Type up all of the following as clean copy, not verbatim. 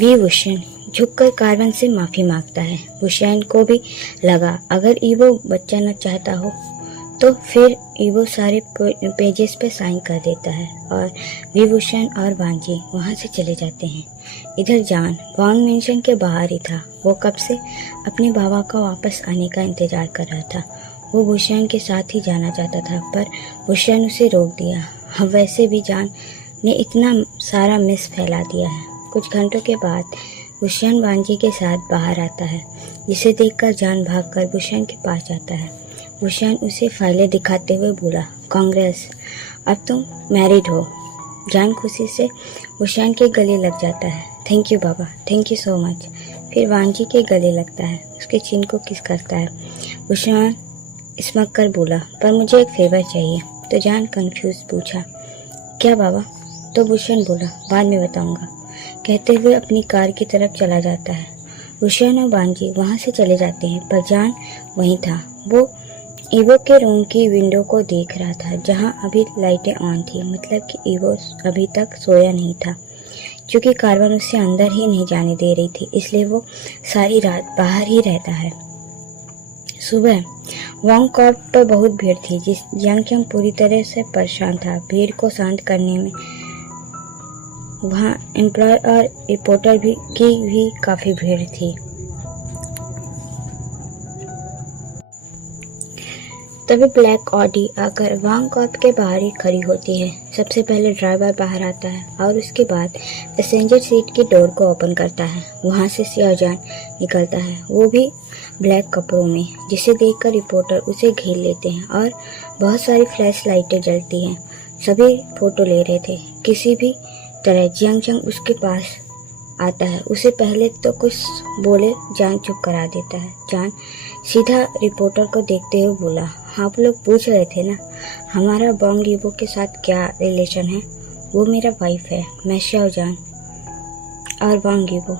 We वुशन झुककर carbon से माफी मांगता है। वुशन को भी लगा अगर ईवो बच्चा न चाहता हो तो फिर ईवो सारे पेजेस पे साइन कर देता है और विभूषण और वांजी वहाँ से चले जाते हैं। इधर जान वांग मेंशन के बाहर ही था। वो कब से अपने बाबा का वापस आने का इंतजार कर रहा था। वो भूषण के साथ ही जाना चाहता था पर भूषण उसे रोक दिया। अब वैसे भी जान ने इतना सारा मिस फैला दिया है। कुछ घंटों के बाद भूषण वांजी के साथ बाहर आता है, जिसे देखकर जान भागकर भूषण के पास जाता है। भूषण उसे फाइलें दिखाते हुए बोला, कांग्रेस, अब तुम मैरिड हो। जान खुशी से भूषण के गले लग जाता है। Thank you Baba, thank you so much. फिर वांजी के गले लगता है, उसके चिन को किस करता है। भूषण स्मक कर बोला, पर मुझे एक फेवर चाहिए। तो जान कंफ्यूज पूछा, क्या बाबा? तो भूषण बोला, बाद में बताऊंगा, कहते हुए अपनी कार की तरफ चला जाता है। भूषण और वांजी वहाँ से चले जाते हैं पर जान वहीं था। वो ईवो के रूम की विंडो को देख रहा था जहाँ अभी लाइटें ऑन थी, मतलब कि ईवो अभी तक सोया नहीं था। क्योंकि कार्बन उसे अंदर ही नहीं जाने दे रही थी, इसलिए वो सारी रात बाहर ही रहता है। सुबह वांग कॉर्प पर बहुत भीड़ थी। यांग पूरी तरह से परेशान था। भीड़ को शांत करने में वहाँ एम्प्लॉय और रिपोर्टर की भी काफी भीड़ थी। तभी ब्लैक ऑडी आकर वांग कॉर्प के बाहर ही खड़ी होती है। सबसे पहले ड्राइवर बाहर आता है और उसके बाद पैसेंजर सीट की डोर को ओपन करता है। वहाँ से सियाजान निकलता है, वो भी ब्लैक कपड़ों में, जिसे देखकर रिपोर्टर उसे घेर लेते हैं और बहुत सारी फ्लैश लाइटें जलती हैं। सभी फोटो ले रहे थे। किसी भी तरह जियांग उसके पास आता है। उसे पहले तो कुछ बोले जान चुप करा देता है। जान सीधा रिपोर्टर को देखते हुए बोला, आप लोग पूछ रहे थे ना हमारा वांग ईवो के साथ क्या रिलेशन है? वो मेरा वाइफ है। मैं शाओजान और वांग ईवो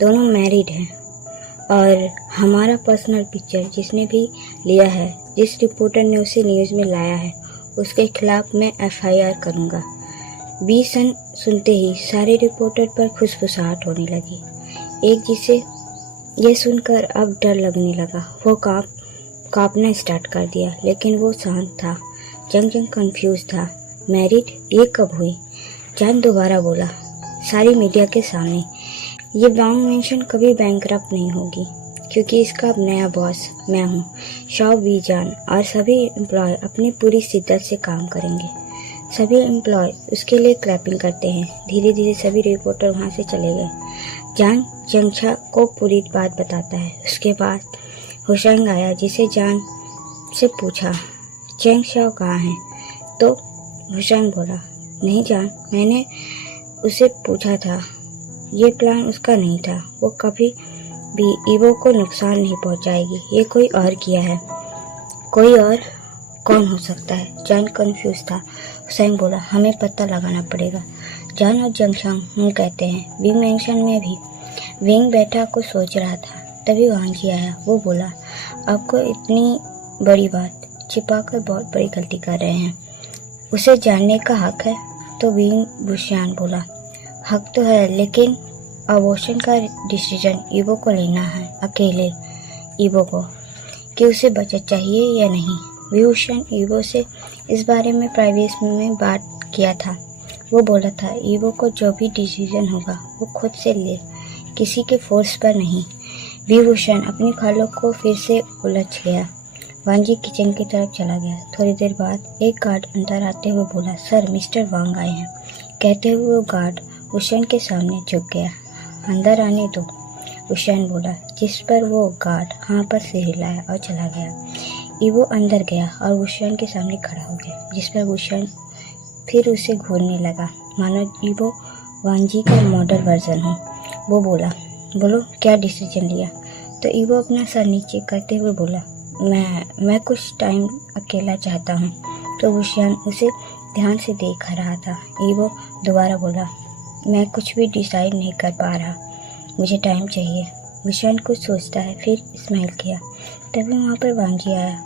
दोनों मैरिड हैं और हमारा पर्सनल पिक्चर जिसने भी लिया है, जिस रिपोर्टर ने उसे न्यूज़ में लाया है, उसके खिलाफ मैं FIR करूँगा। सन सुनते ही सारे रिपोर्टर पर खुशफुसाहट होने लगी। एक जिसे यह सुनकर अब डर लगने लगा, वो कांपना स्टार्ट कर दिया, लेकिन वो शांत था। जंग कंफ्यूज था। मैरिड? ये कब हुई? जान दोबारा बोला सारी मीडिया के सामने, ये वांग मेंशन कभी बैंकरप्ट नहीं होगी क्योंकि इसका अब नया बॉस मैं हूँ, शाओ वी जान, और सभी एम्प्लॉय अपनी पूरी शिद्दत से काम करेंगे। सभी एम्प्लॉय उसके लिए क्लैपिंग करते हैं। धीरे धीरे सभी रिपोर्टर वहाँ से चले गए। जान जंगछा को पूरी बात बताता है। उसके बाद हुशैंग आया, जिसे जान से पूछा, चेंग शाओ कहाँ है? तो हुशैंग बोला, नहीं जान, मैंने उसे पूछा था, ये प्लान उसका नहीं था। वो कभी भी ईवो को नुकसान नहीं पहुंचाएगी। ये कोई और किया है। कोई और? कौन हो सकता है? जान कंफ्यूज था। हुसैन बोला, हमें पता लगाना पड़ेगा। जान और जंगशांग कहते हैं विंग मेंशन में भी। विंग बैठा कुछ सोच रहा था, तभी वांजी आया। वो बोला, आपको इतनी बड़ी बात छिपाकर बहुत बड़ी गलती कर रहे हैं। उसे जानने का हक है? तो विंग बुशियान बोला, हक तो है, लेकिन अबॉर्शन का डिसीजन ईवो को लेना है, अकेले ईवो को, कि उसे बच्चा चाहिए या नहीं। विभूषण ईवो से इस बारे में प्राइवेसी में बात किया था। वो बोला था ईवो को जो भी डिसीजन होगा वो खुद से ले, किसी के फोर्स पर नहीं। विभूषण अपनी ख्यालों को फिर से उलझ गया। वांजी किचन की तरफ चला गया। थोड़ी देर बाद एक गार्ड अंदर आते हुए बोला, सर, मिस्टर वांग आए हैं। कहते हुए वो गार्ड हुसैन के सामने झुक गया। अंदर आने दो, हुसैन बोला, जिस पर वो गार्ड हाँ पर से हिलाया और चला गया। ईवो अंदर गया और हुसैन के सामने खड़ा हो गया, जिस पर हुसैन फिर उसे घूरने लगा, मानो ईवो वांजी का मॉडल वर्जन हो। वो बोला, बोलो क्या डिसीजन लिया? तो ईवो अपना सर नीचे करते हुए बोला, मैं कुछ टाइम अकेला चाहता हूँ। तो हुसैन उसे ध्यान से देख रहा था। ईवो दोबारा बोला, मैं कुछ भी डिसाइड नहीं कर पा रहा, मुझे टाइम चाहिए। हुसैन कुछ सोचता है, फिर स्माइल किया। तभी वहाँ पर वांजी आया।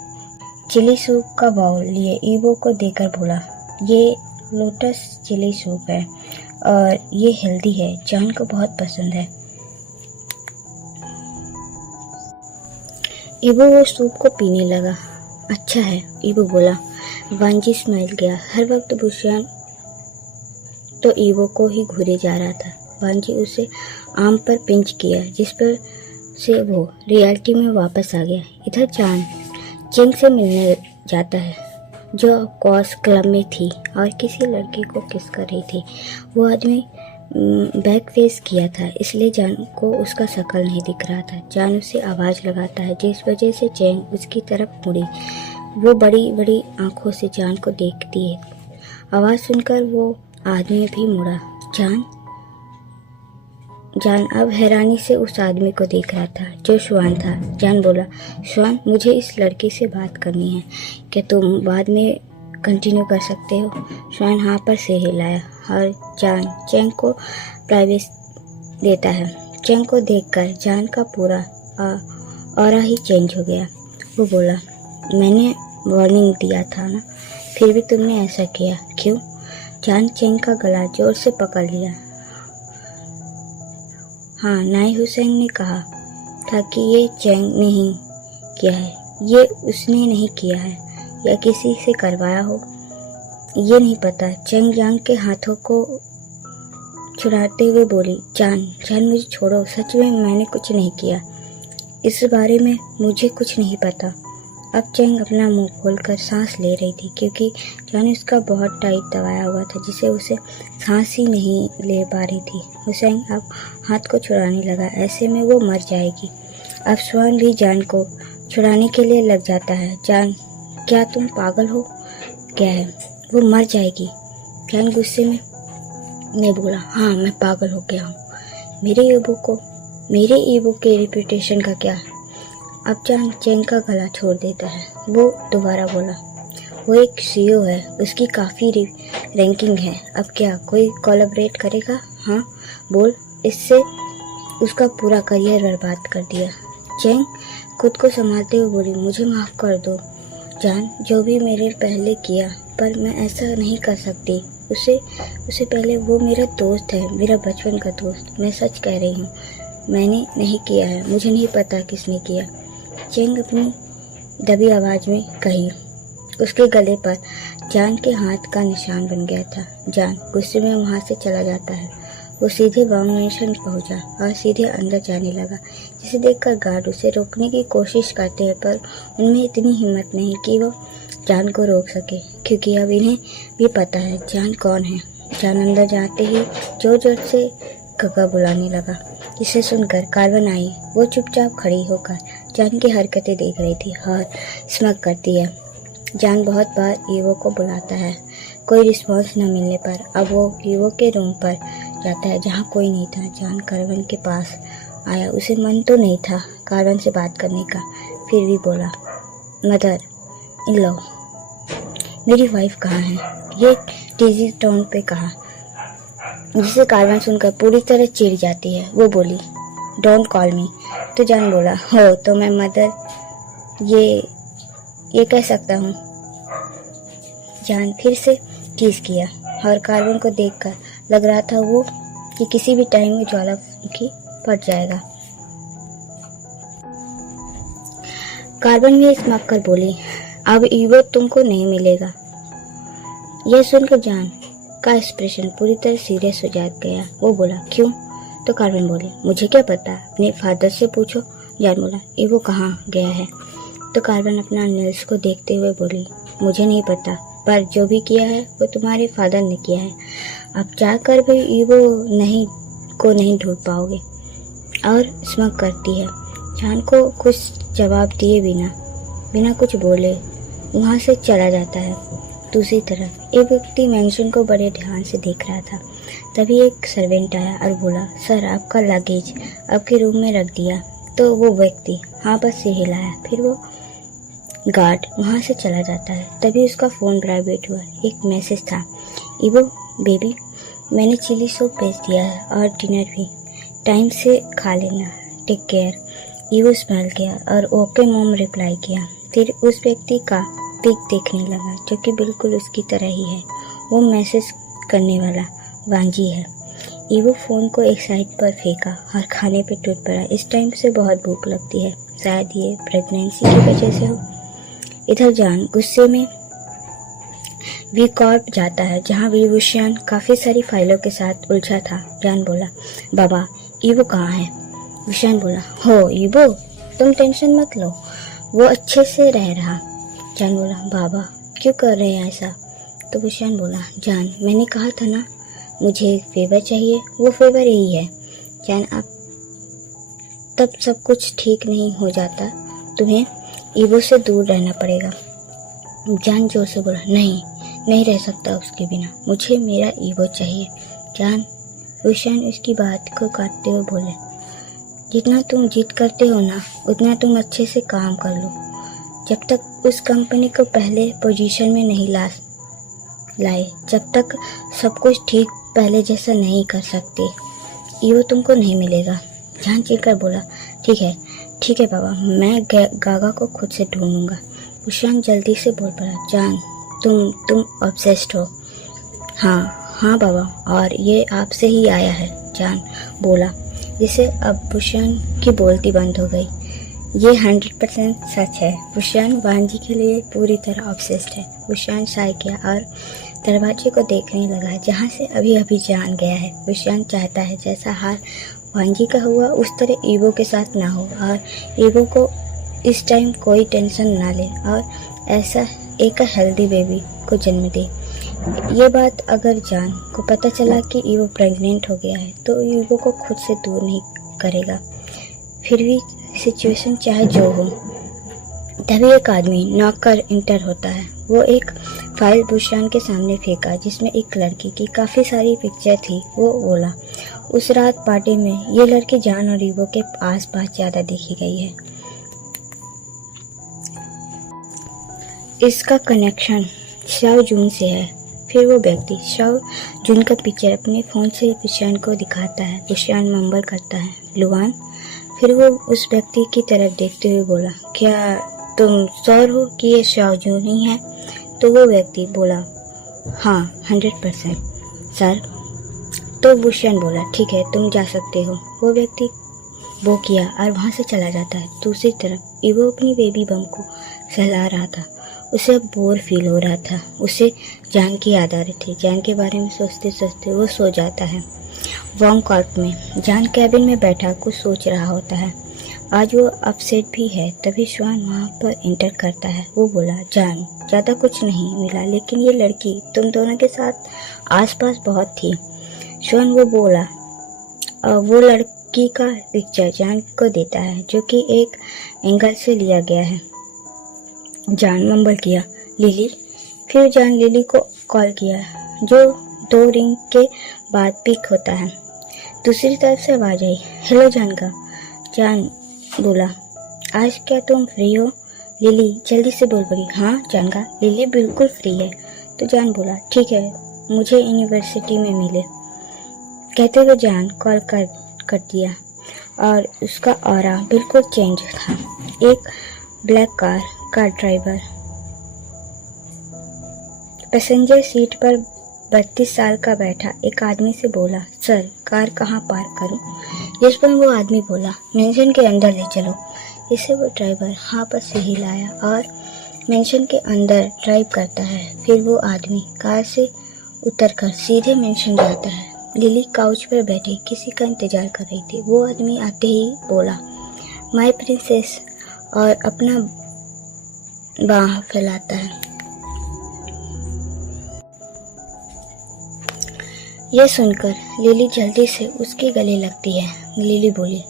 चिली सूप का बाउल लिए ईवो को देकर बोला, ये लोटस चिली सूप है और ये हेल्दी है, जान को बहुत पसंद है। ईवो वो सूप को पीने लगा। अच्छा है, ईवो बोला। वांजी स्माइल किया। हर वक्त बुशियान तो ईवो को ही घूरे जा रहा था। वांजी उसे आम पर पिंच किया, जिस पर से वो रियलिटी में वापस आ गया। इधर जान चेंग से मिलने जाता है, जो कॉस क्लब में थी और किसी लड़की को किस कर रही थी। वो आदमी बैक फेस किया था, इसलिए जान को उसका शक्ल नहीं दिख रहा था। जान उसे आवाज़ लगाता है, जिस वजह से चेंग उसकी तरफ मुड़ी। वो बड़ी बड़ी आंखों से जान को देखती है। आवाज़ सुनकर वो आदमी भी मुड़ा। जान अब हैरानी से उस आदमी को देख रहा था, जो श्वान था। जान बोला, श्वान, मुझे इस लड़की से बात करनी है, क्या तुम बाद में कंटिन्यू कर सकते हो? श्वान हाँ पर से हिलाया और जान चेंग को प्राइवेसी देता है। चेंग को देखकर जान का पूरा ऑरा ही चेंज हो गया। वो बोला, मैंने वार्निंग दिया था ना, फिर भी तुमने ऐसा किया क्यों? जान चेंग का गला जोर से पकड़ लिया। हाँ, नाई हुसैन ने कहा था कि ये चेंग नहीं किया है, ये उसने नहीं किया है या किसी से करवाया हो, ये नहीं पता। चेंग जान के हाथों को छुड़ाते हुए बोली, जान मुझे छोड़ो, सच में मैंने कुछ नहीं किया, इस बारे में मुझे कुछ नहीं पता। अब चेंग अपना मुंह खोलकर सांस ले रही थी, क्योंकि जान उसका बहुत टाइट दबाया हुआ था, जिसे उसे सांस ही नहीं ले पा रही थी। हुसैन अब हाथ को छुड़ाने लगा, ऐसे में वो मर जाएगी। अब श्वान भी जान को छुड़ाने के लिए लग जाता है। जान, क्या तुम पागल हो क्या है? वो मर जाएगी। जान गुस्से में बोला, हाँ मैं पागल हो गया हूँ। मेरे ईवो के रेपुटेशन का क्या? अब जान चेंग का गला छोड़ देता है। वो दोबारा बोला, वो एक सीईओ है, उसकी काफ़ी रैंकिंग है। अब क्या कोई कोलैबोरेट करेगा? हाँ बोल। इससे उसका पूरा करियर बर्बाद कर दिया। चेंग खुद को संभालते हुए बोली, मुझे माफ़ कर दो जान, जो भी मेरे पहले किया, पर मैं ऐसा नहीं कर सकती। उसे पहले वो मेरा दोस्त है, मेरा बचपन का दोस्त। मैं सच कह रही हूँ, मैंने नहीं किया है, मुझे नहीं पता किसने किया। चेंग अपनी दबी आवाज़ में कही। उसके गले पर जान के हाथ का निशान बन गया था। जान गुस्से में वहाँ से चला जाता है। वो सीधे वांग मेंशन पहुँचा और सीधे अंदर जाने लगा, जिसे देखकर गार्ड उसे रोकने की कोशिश करते हैं, पर उनमें इतनी हिम्मत नहीं कि वो जान को रोक सके, क्योंकि अब इन्हें भी पता है जान कौन है। जान अंदर जाते ही जोर जोर से गगा बुलाने लगा, जिसे सुनकर कार्बन आई। वो चुपचाप खड़ी होकर जान की हरकतें देख रही थी और स्मग करती है। जान बहुत बार ईवो को बुलाता है, कोई रिस्पॉन्स न मिलने पर अब वो ईवो के रूम पर जाता है, जहाँ कोई नहीं था। जान कार्बन के पास आया। उसे मन तो नहीं था कार्बन से बात करने का, फिर भी बोला, मदर इन लॉ, मेरी वाइफ कहाँ है? ये टीजी टोन पे कहा, जिसे कार्बन सुनकर पूरी तरह चिढ़ जाती है। वो बोली, डोंट कॉल मी। तो जान बोला, हो तो मैं मदर ये कह सकता हूँ। जान फिर से टीज किया और कार्बन को देखकर लग रहा था वो कि किसी भी टाइम में ज्वालामुखी फट जाएगा। कार्बन भी स्मक कर बोली, अब ईवो तुमको नहीं मिलेगा। यह सुनकर जान का एक्सप्रेशन पूरी तरह सीरियस हो जा गया। वो बोला, क्यों? तो कार्बन बोले, मुझे क्या पता, अपने फादर से पूछो। जान बोला, ईवो कहाँ गया है? तो कार्बन अपना नेल्स को देखते हुए बोली, मुझे नहीं पता, पर जो भी किया है वो तुम्हारे फादर ने किया है। अब जाकर भी ईवो नहीं ढूंढ पाओगे। और स्मग करती है। जान को कुछ जवाब दिए बिना कुछ बोले वहाँ से चला जाता है। दूसरी तरफ एक व्यक्ति मेंशन को बड़े ध्यान से देख रहा था। तभी एक सर्वेंट आया और बोला, सर आपका लगेज आपके रूम में रख दिया। तो वो व्यक्ति हाँ बस से हिलाया, फिर वो गार्ड वहाँ से चला जाता है। तभी उसका फ़ोन वाइब्रेट हुआ। एक मैसेज था, ईवो बेबी, मैंने चिली सूप भेज दिया है और डिनर भी, टाइम से खा लेना, टेक केयर। ईवो स्माइल किया और ओके मॉम रिप्लाई किया। फिर उस व्यक्ति का पिक देखने लगा, जो कि बिल्कुल उसकी तरह ही है। वो मैसेज करने वाला वांजी है। ईवो फ़ोन को एक साइड पर फेंका और खाने पे टूट पड़ा। इस टाइम से बहुत भूख लगती है, शायद ये प्रेगनेंसी की वजह से हो। इधर जान गुस्से में वी कॉर्प जाता है, जहाँ विभूषण काफ़ी सारी फाइलों के साथ उलझा था। जान बोला, बाबा ईवो कहाँ है? विशान बोला, हो ईवो, तुम टेंशन मत लो, वो अच्छे से रह रहा। जान बोला, बाबा क्यों कर रहे हैं ऐसा? तो विशान बोला, जान मैंने कहा था ना, मुझे एक फेवर चाहिए, वो फेवर यही है। जान अब तब सब कुछ ठीक नहीं हो जाता, तुम्हें ईवो से दूर रहना पड़ेगा। जान जोर से बोला, नहीं रह सकता उसके बिना, मुझे मेरा ईवो चाहिए। जान विशान उसकी बात को काटते हुए बोले, जितना तुम जिद करते हो ना, उतना तुम अच्छे से काम कर लो। जब तक उस कंपनी को पहले पोजीशन में नहीं लाए, जब तक सब कुछ ठीक पहले जैसा नहीं कर सकते, ईवो तुमको नहीं मिलेगा। जान चिढ़कर बोला, ठीक है बाबा, मैं गागा को खुद से ढूंढूंगा। विशान जल्दी से बोल पड़ा, जान तुम ऑब्सेस्ड हो। हाँ बाबा, और ये आपसे ही आया है। जान बोला, जिसे अब भूषण की बोलती बंद हो गई। ये 100% सच है। भूषण वांजी के लिए पूरी तरह ऑब्सेस्ड है। भूषण साय किया और दरवाजे को देखने लगा, जहाँ से अभी अभी जान गया है। भूषण चाहता है जैसा हाल वांजी का हुआ उस तरह ईवो के साथ ना हो, और ईवो को इस टाइम कोई टेंशन ना ले और ऐसा एक हेल्दी बेबी को जन्म दे। ये बात अगर जान को पता चला कि ईवो प्रेग्नेंट हो गया है, तो ईवो को खुद से दूर नहीं करेगा। फिर भी सिचुएशन चाहे जो हो। तभी एक आदमी नॉक कर इंटर होता है। वो एक फाइल भूषण के सामने फेंका, जिसमें एक लड़की की काफ़ी सारी पिक्चर थी। वो बोला, उस रात पार्टी में ये लड़की जान और ईवो के आसपास ज़्यादा देखी गई है। इसका कनेक्शन शाओ जून से है। फिर वो व्यक्ति शाओ जून का पिक्चर अपने फ़ोन से भूषण को दिखाता है। भूषण मम्बल करता है, लुआन। फिर वो उस व्यक्ति की तरफ देखते हुए बोला, क्या तुम श्योर हो कि ये शाओ जून ही है? तो वो व्यक्ति बोला, हाँ 100% सर। तो भूषण बोला, ठीक है तुम जा सकते हो। वो व्यक्ति वो किया और वहाँ से चला जाता है। दूसरी तरफ ईवो अपनी बेबी बम को सहला रहा था। उसे अब बोर फील हो रहा था। उसे जान की याद आ रही थी। जान के बारे में सोचते सोचते वो सो जाता है। वॉन्ग कॉर्प में जान कैबिन में बैठा कुछ सोच रहा होता है। आज वो अपसेट भी है। तभी श्वान वहाँ पर एंटर करता है। वो बोला, जान ज़्यादा कुछ नहीं मिला, लेकिन ये लड़की तुम दोनों के साथ आसपास बहुत थी। श्वान वो बोला, वो लड़की का पिक्चर जान को देता है, जो कि एक एंगल से लिया गया है। जान मम्बल किया, लिली। फिर जान लिली को कॉल किया, जो 2 रिंग के बाद पिक होता है। दूसरी तरफ से आवाज आई, हेलो जानका। जान बोला, आज क्या तुम फ्री हो? लिली जल्दी से बोल पड़ी, हाँ जानका, लिली बिल्कुल फ्री है। तो जान बोला, ठीक है, मुझे यूनिवर्सिटी में मिले। कहते हुए जान कॉल कर दिया और उसका ऑरा बिल्कुल चेंज था। एक ब्लैक कार का ड्राइवर पैसेंजर सीट पर 32 साल का बैठा एक आदमी से बोला, सर कार कहाँ पार्क करूं? जिस पर वो आदमी बोला, मेंशन के अंदर ले चलो। इसे वो ड्राइवर हाँ पर से ही लाया और मेंशन के अंदर ड्राइव करता है। फिर वो आदमी कार से उतरकर सीधे मेंशन जाता है। लिली काउच पर बैठी किसी का इंतजार कर रही थी। वो आदमी आते ही बोला, माय प्रिंसेस, और अपना बाह फैलाता है। यह सुनकर लिली जल्दी से उसके गले लगती है। लिली बोली,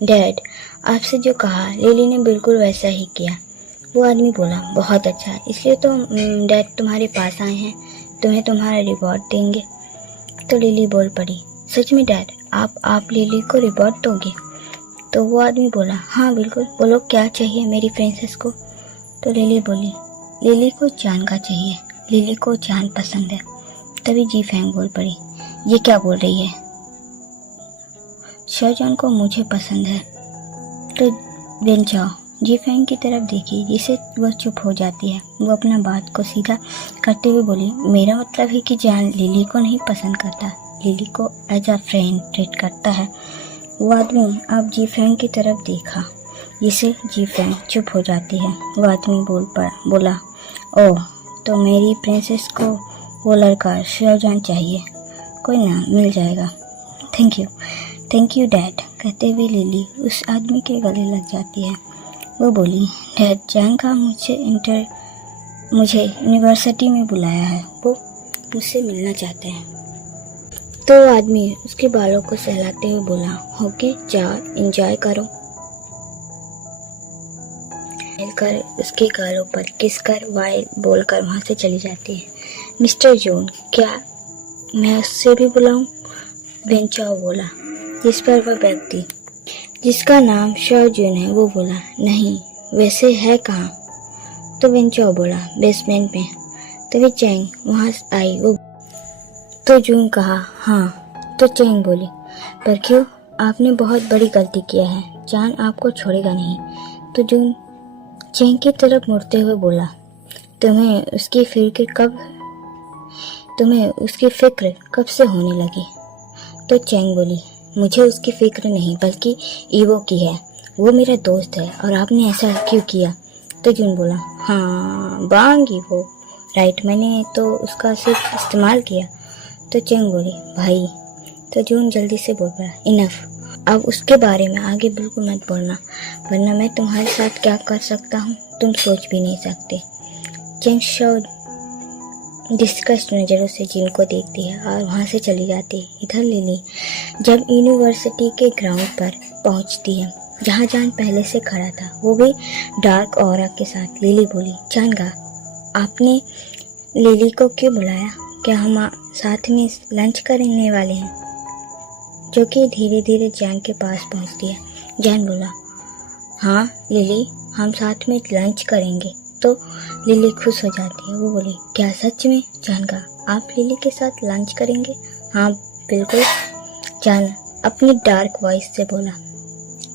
डैड आपसे जो कहा लिली ने बिल्कुल वैसा ही किया। वो आदमी बोला, बहुत अच्छा, इसलिए तो डैड तुम्हारे पास आए हैं, तुम्हें तुम्हारा रिवॉर्ड देंगे। तो लिली बोल पड़ी, सच में डैड आप लिली को रिवॉर्ड दोगे? तो वो आदमी बोला, हाँ बिल्कुल, बोलो क्या चाहिए मेरी प्रिंसेस को? तो लिली बोली, लिली को जान का चाहिए, लिली को जान पसंद है। तभी जी फैंग बोल पड़ी, ये क्या बोल रही है? शाहजहान को मुझे पसंद है। तो बेन चाओ, जी फैंग की तरफ देखी जिसे वह चुप हो जाती है। वो अपना बात को सीधा करते हुए बोली, मेरा मतलब है कि जान लिली को नहीं पसंद करता, लिली को एज अ फ्रेंड ट्रीट करता है। वो आदमी अब जी फैंग की तरफ देखा जिसे जी फैंग चुप हो जाती है। वो आदमी बोला, ओह तो मेरी प्रिंसेस को वो लड़का शियाओजान चाहिए। कोई ना, मिल जाएगा। Thank you dad. कहते हुए लिली उस आदमी के गले लग जाती है। वो बोली, डैड जान का मुझे यूनिवर्सिटी में बुलाया है, वो मुझसे मिलना चाहते हैं। तो वो आदमी उसके बालों को सहलाते हुए बोला, ओके जाओ एंजॉय करो। मिलकर उसके गालों पर किस कर वाई बोलकर वहां से चली जाती है। मिस्टर जून, क्या मैं उससे भी बुलाऊं? वेन चाओ बोला, जिस पर वह व्यक्ति जिसका नाम शाओ जून है वो बोला, नहीं वैसे है कहाँ? तो वेन चाओ बोला, बेसमेंट में। तभी चैंग वहां आई। वो तो जून कहा, हाँ। तो चैंग बोली, पर क्यों? आपने बहुत बड़ी गलती किया है, जान आपको छोड़ेगा नहीं। तो जून चैंग की तरफ मुड़ते हुए बोला, तुम्हें उसकी फिक्र कब से होने लगी? तो चैंग बोली, मुझे उसकी फिक्र नहीं बल्कि ईवो की है। वो मेरा दोस्त है और आपने ऐसा क्यों किया? तो जून बोला, हाँ बांग ईवो, राइट, मैंने तो उसका सिर्फ इस्तेमाल किया। तो चैंग बोली, भाई। तो जून जल्दी से बोल पड़ा, इनफ, अब उसके बारे में आगे बिल्कुल मत बोलना, वरना मैं तुम्हारे साथ क्या कर सकता हूँ तुम सोच भी नहीं सकते। चैंग शाओ डिस्कस्ड नज़रों से जिन को देखती है और वहाँ से चली जाती है। इधर लिली जब यूनिवर्सिटी के ग्राउंड पर पहुँचती है जहाँ जान पहले से खड़ा था, वो भी डार्क ऑरा के साथ। लिली बोली, जानगा आपने लिली को क्यों बुलाया? क्या हम साथ में लंच करने वाले हैं? जो कि धीरे धीरे जान के पास पहुँचती है। जान बोला, हाँ लिली, हम साथ में लंच करेंगे। तो लिली खुश हो जाती है। वो बोली, क्या सच में? जान का, आप लिली के साथ लंच करेंगे? हाँ बिल्कुल, जान अपनी डार्क वॉइस से बोला।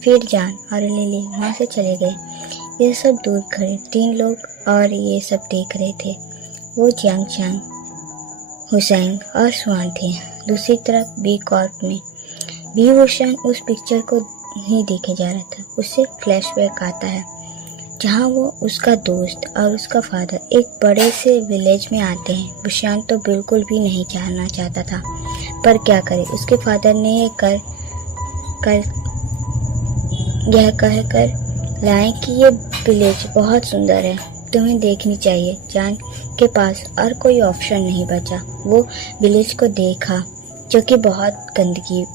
फिर जान और लिली वहाँ से चले गए। ये सब दूर खड़े 3 लोग और ये सब देख रहे थे। वो जियांग चांग, हुसैन और स्वान थे। दूसरी तरफ बी कॉर्प में बी हुसैन उस पिक्चर को ही देखे जा रहा था। उससे फ्लैशबैक आता है जहाँ वो, उसका दोस्त और उसका फादर एक बड़े से विलेज में आते हैं। बुशान तो बिल्कुल भी नहीं जानना चाहता था, पर क्या करे, उसके फादर ने यह कहकर लाए कि ये विलेज बहुत सुंदर है, तुम्हें देखनी चाहिए। जान के पास और कोई ऑप्शन नहीं बचा। वो विलेज को देखा जो कि बहुत गंदगी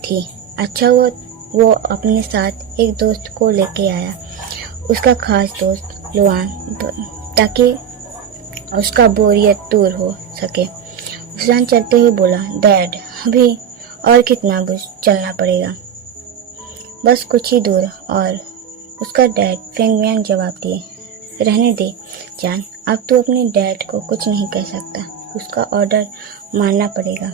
थी। अच्छा वो अपने साथ एक दोस्त को लेके आया, उसका खास दोस्त लुआन, ताकि उसका बोरियत दूर हो सके। हुसैन चलते हुए बोला, डैड अभी और कितना चलना पड़ेगा? बस कुछ ही दूर। और उसका डैड फेंगमियान जवाब दिए, रहने दे जान, अब तू अपने डैड को कुछ नहीं कह सकता, उनका ऑर्डर मानना पड़ेगा।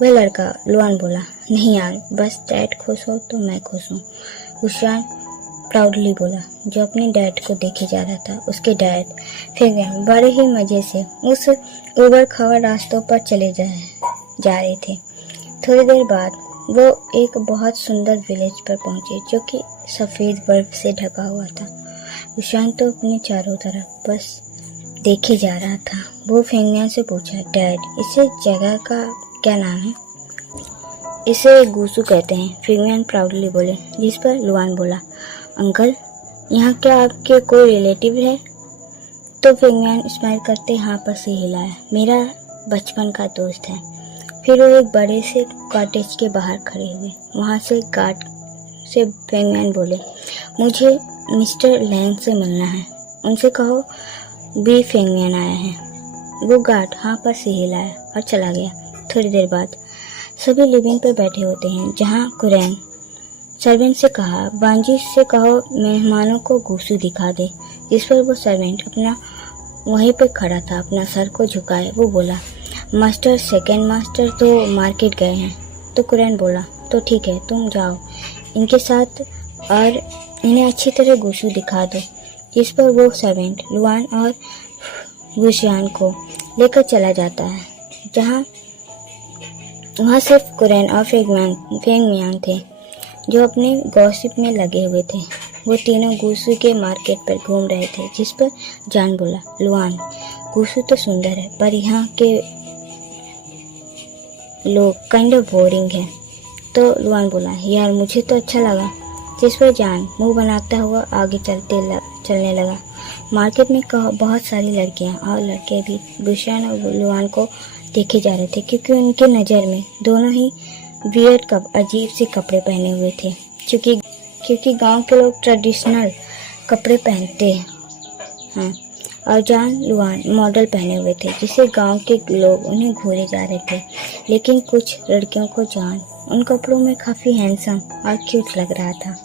वह लड़का लुआन बोला, नहीं यार, बस डैड खुश हो तो मैं खुश हूँ। हुसैन प्राउडली बोला, जो अपने डैड को देखे जा रहा था। उसके डैड फेंगमियान बड़े ही मजे से उस उबड़ खाबड़ रास्तों पर चले जा रहे थे। थोड़ी देर बाद वो एक बहुत सुंदर विलेज पर पहुंचे जो कि सफ़ेद बर्फ से ढका हुआ था। हुसैन तो अपने चारों तरफ बस देखे जा रहा था। वो फेंगमियान से पूछा, डैड इस जगह का क्या नाम है? इसे गूसू कहते हैं, फेंगमियान प्राउडली बोले। जिस पर लुआन बोला, अंकल यहाँ क्या आपके कोई रिलेटिव है? तो फेंगमियान स्माइल करते हाँ पर से हिलाया, मेरा बचपन का दोस्त है। फिर वो एक बड़े से कॉटेज के बाहर खड़े हुए। वहाँ से गार्ड से फेंगमियान बोले, मुझे मिस्टर लैंग से मिलना है, उनसे कहो बी फेंगमियान आया है। वो गार्ड हाँ पर से हिलाया और चला गया। थोड़ी देर बाद सभी लिविंग पर बैठे होते हैं जहाँ कुरैन सर्वेंट से कहा, बांजी से कहो मेहमानों को गूसू दिखा दे। जिस पर वो सर्वेंट अपना वहीं पे खड़ा था, अपना सर को झुकाए। वो बोला, मास्टर सेकंड मास्टर तो मार्केट गए हैं। तो कुरैन बोला, तो ठीक है तुम जाओ, इनके साथ और इन्हें अच्छी तरह गुशु दिखा दो। जिस पर वो सर्वेंट लुआन और गुशियान को लेकर चला जाता है। वहाँ सिर्फ कुरैन और फेंगमियान थे जो अपने गॉसिप में लगे हुए थे। वो तीनों गुसु के मार्केट पर घूम रहे थे। जिस पर जान बोला, लुआन, गुसु तो सुंदर है पर यहाँ के लोग काइंड ऑफ बोरिंग है। तो लुआन बोला, यार मुझे तो अच्छा लगा। जिस पर जान मुंह बनाता हुआ आगे चलने लगा। मार्केट में बहुत सारी लड़कियां और लड़के भी गुशियान और लुआन को देखे जा रहे थे, क्योंकि उनके नज़र में दोनों ही वियर्ड अजीब से कपड़े पहने हुए थे। क्योंकि गांव के लोग ट्रेडिशनल कपड़े पहनते हैं और जान लुआन मॉडल पहने हुए थे, जिसे गांव के लोग उन्हें घूरे जा रहे थे। लेकिन कुछ लड़कियों को जान उन कपड़ों में काफ़ी हैंडसम और क्यूट लग रहा था।